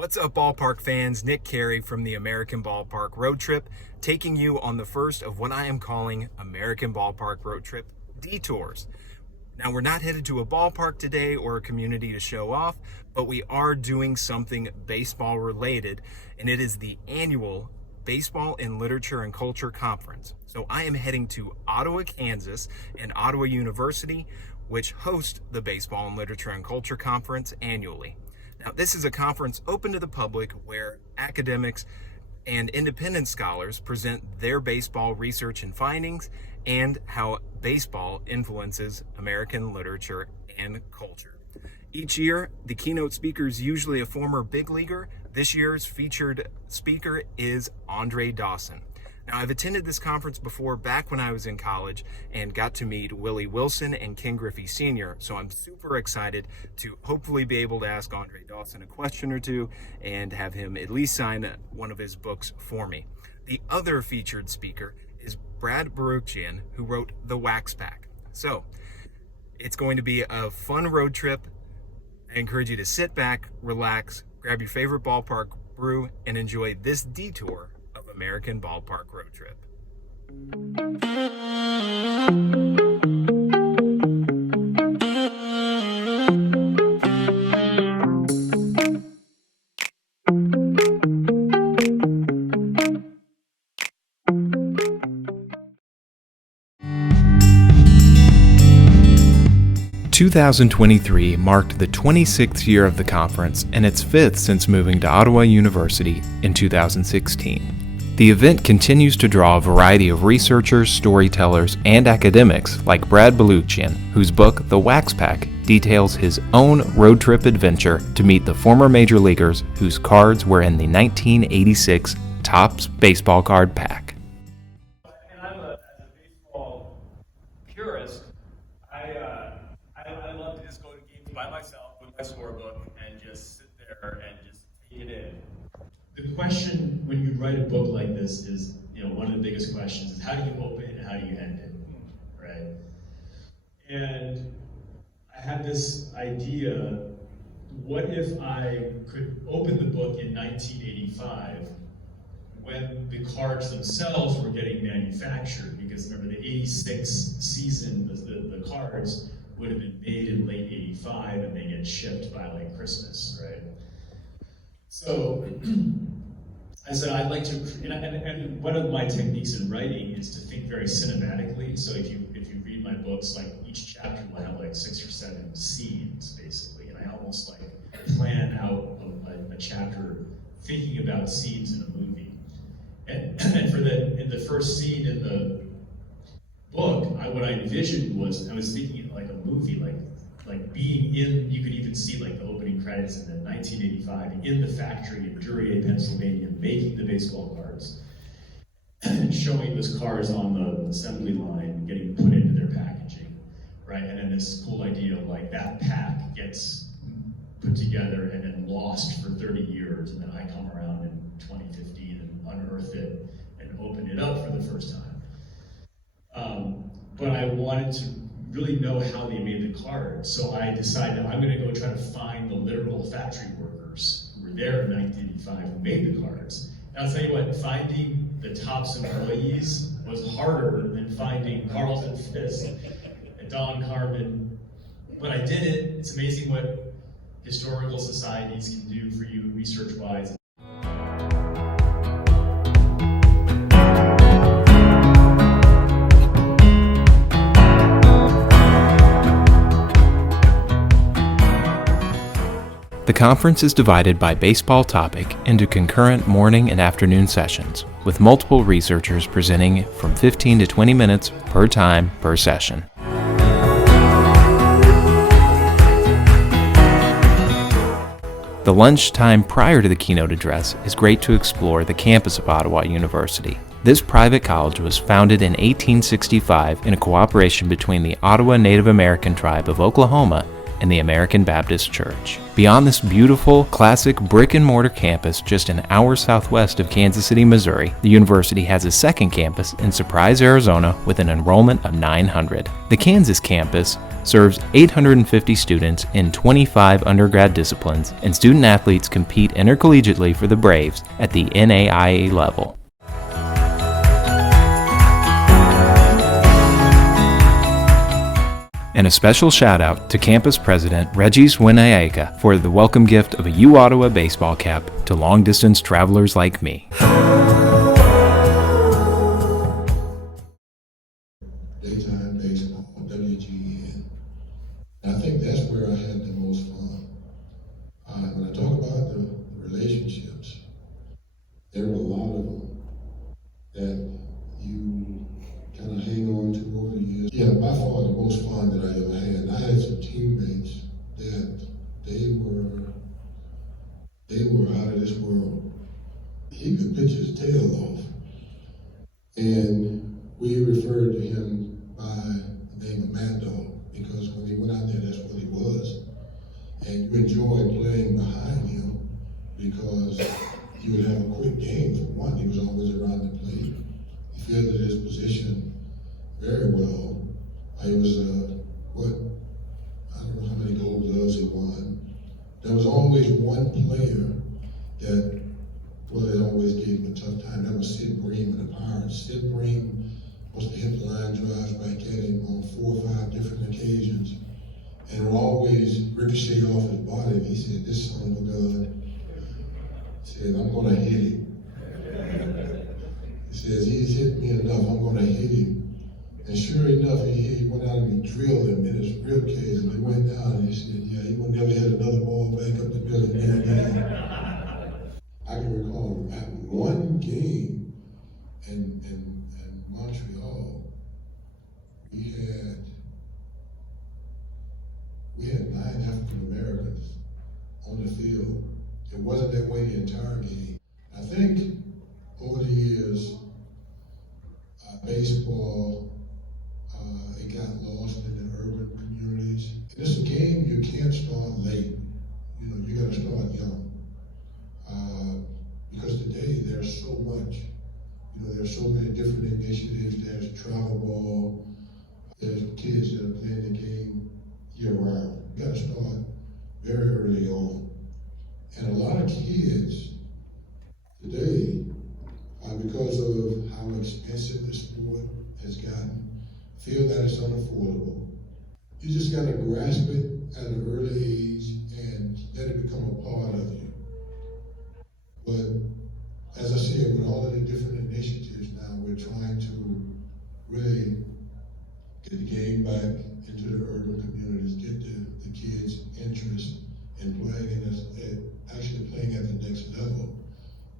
What's up, ballpark fans? Nick Carey from the American Ballpark Road Trip, taking you on the first of what I am calling American Ballpark Road Trip Detours. Now, we're not headed to a ballpark today or a community to show off, but we are doing something baseball related, and it is the annual Baseball in Literature and Culture Conference. So I am heading to Ottawa, Kansas, and Ottawa University, which host the Baseball in Literature and Culture Conference annually. Now, this is a conference open to the public where academics and independent scholars present their baseball research and findings and how baseball influences American literature and culture. Each year, the keynote speaker is usually a former big leaguer. This year's featured speaker is Andre Dawson. Now, I've attended this conference before back when I was in college and got to meet Willie Wilson and Ken Griffey Sr., so I'm super excited to hopefully be able to ask Andre Dawson a question or two and have him at least sign one of his books for me. The other featured speaker is Brad Balukjian, who wrote The Wax Pack. So, it's going to be a fun road trip. I encourage you to sit back, relax, grab your favorite ballpark brew, and enjoy this detour of American Ballpark Road Trip. 2023 marked the 26th year of the conference and its 5th since moving to Ottawa University in 2016. The event continues to draw a variety of researchers, storytellers, and academics like Brad Balukjian, whose book, The Wax Pack, details his own road trip adventure to meet the former major leaguers whose cards were in the 1986 Topps baseball card pack. And I'm as a baseball purist, I love to just go to games by myself with my scorebook and just sit there and just take it in. The question when you write a book like this is, one of the biggest questions is how do you open it and how do you end it, right? And I had this idea, what if I could open the book in 1985 when the cards themselves were getting manufactured, because remember the 86 season, the cards would have been made in late 85 and they get shipped by like Christmas, right? So I said I'd like to, and one of my techniques in writing is to think very cinematically. So if you read my books, like each chapter will have like 6 or 7 scenes basically, and I almost like plan out a chapter thinking about scenes in a movie. And in the first scene in the book, what I envisioned was I was thinking like a movie, like being in. You could even see like the opening credits in the 1985 in the factory in Duryea, Pennsylvania, making the baseball cards, and showing those cards on the assembly line, getting put into their packaging, right? And then this cool idea of like that pack gets put together and then lost for 30 years, and then I come around in 2015 and unearth it and open it up for the first time. But I wanted to really know how they made the cards, so I decided I'm going to go try to find the literal factory workers who were there in 1985 who made the cards. And I'll tell you what, finding the Topps employees was harder than finding Carlton Fisk and Don Carmen, but I did it. It's amazing what historical societies can do for you research-wise. The conference is divided by baseball topic into concurrent morning and afternoon sessions, with multiple researchers presenting from 15 to 20 minutes per time per session. The lunchtime prior to the keynote address is great to explore the campus of Ottawa University. This private college was founded in 1865 in a cooperation between the Ottawa Native American tribe of Oklahoma and the American Baptist Church. Beyond this beautiful, classic brick-and-mortar campus just an hour southwest of Kansas City, Missouri, the university has a second campus in Surprise, Arizona, with an enrollment of 900. The Kansas campus serves 850 students in 25 undergrad disciplines, and student-athletes compete intercollegiately for the Braves at the NAIA level. And a special shout out to campus president Regis Winaeka for the welcome gift of a U Ottawa baseball cap to long distance travelers like me. Daytime baseball, WGN. And I think that's where I had the most fun. When I talk about the relationships, there were a lot of them that you kind of hang on to over the years. Yeah, by far the most fun that I ever had. And I had some teammates that they were out of this world. He could pitch his tail off. And we referred to him by the name of Mad Dog, because when he went out there, that's what he was. And you enjoyed playing behind him because you would have a quick game. For one, he was always around the plate. He fielded his position very well. He was, I don't know how many gold gloves he won. There was always one player that, well, they always gave him a tough time. That was Sid Bream of the Pirates. Sid Bream must have hit the line drives back at him on 4 or 5 different occasions, and would always ricochet off his body. And he said, "This son of a gun," he said, "I'm gonna hit him." He says, "He's hit me enough, I'm gonna hit him." And sure enough, he went out and he drilled him in his rib cage, and he went down and he said, "Yeah, he will never hit another ball back up the building again." I can recall at one game in Montreal, we had 9 African Americans on the field. It wasn't that way the entire game. I think over the years, baseball, it got lost in the urban communities. It's a game you can't start late. You know, you gotta start young. Because today there's so much. You know, there's so many different initiatives. There's travel ball. There's kids that are playing the game year round. You gotta start very early on. And a lot of kids today, because of how expensive the sport has gotten, feel that it's unaffordable. You just gotta grasp it at an early age and let it become a part of you. But as I said, with all of the different initiatives now, we're trying to really get the game back into the urban communities, get the kids' interest in playing actually playing at the next level.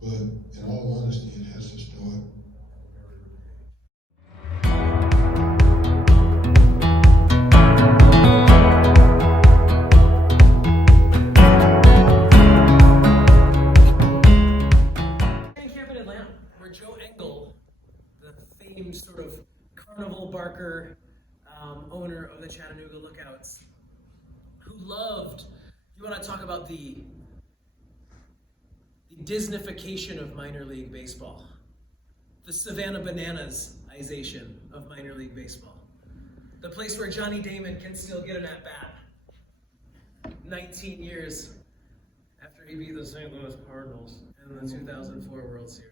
But in all honesty, it has to start. Sort of carnival barker, owner of the Chattanooga Lookouts, who loved, you want to talk about the Disneyfication of minor league baseball, the Savannah Bananas-ization of minor league baseball, the place where Johnny Damon can still get an at-bat 19 years after he beat the St. Louis Cardinals in the 2004 World Series.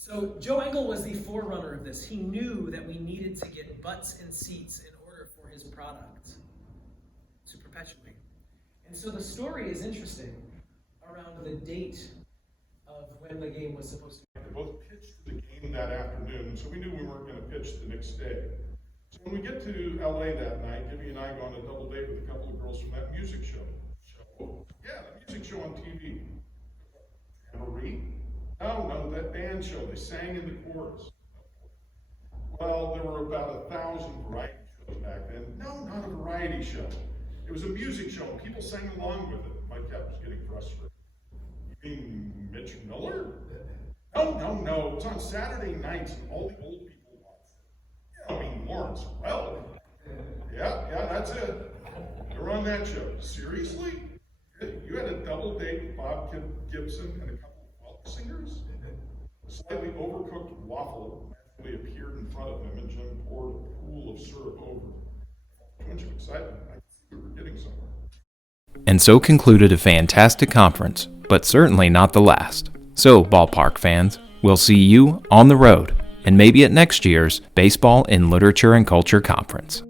So Joe Engel was the forerunner of this. He knew that we needed to get butts in seats in order for his product to perpetuate. And so the story is interesting around the date of when the game was supposed to be. They both pitched the game that afternoon, so we knew we weren't going to pitch the next day. So when we get to LA that night, Gibby and I go on a double date with a couple of girls from that music show. Yeah, the music show on TV. Marie? No, that band show, they sang in the chorus. Well, there were about 1,000 variety shows back then. No, not a variety show. It was a music show, and people sang along with it. My dad was getting frustrated. You mean Mitch Miller? No, it's on Saturday nights, and all the old people watch it. Yeah, I mean Lawrence Welk. Yeah, that's it. You're on that show. Seriously? You had a double date with Bob Gibson and a couple of folk singers? A slightly overcooked waffle actually appeared in front of him, and Jim poured a pool of syrup over. Twinge of excitement. I could see we were getting somewhere. And so concluded a fantastic conference, but certainly not the last. So, ballpark fans, we'll see you on the road, and maybe at next year's Baseball in Literature and Culture Conference.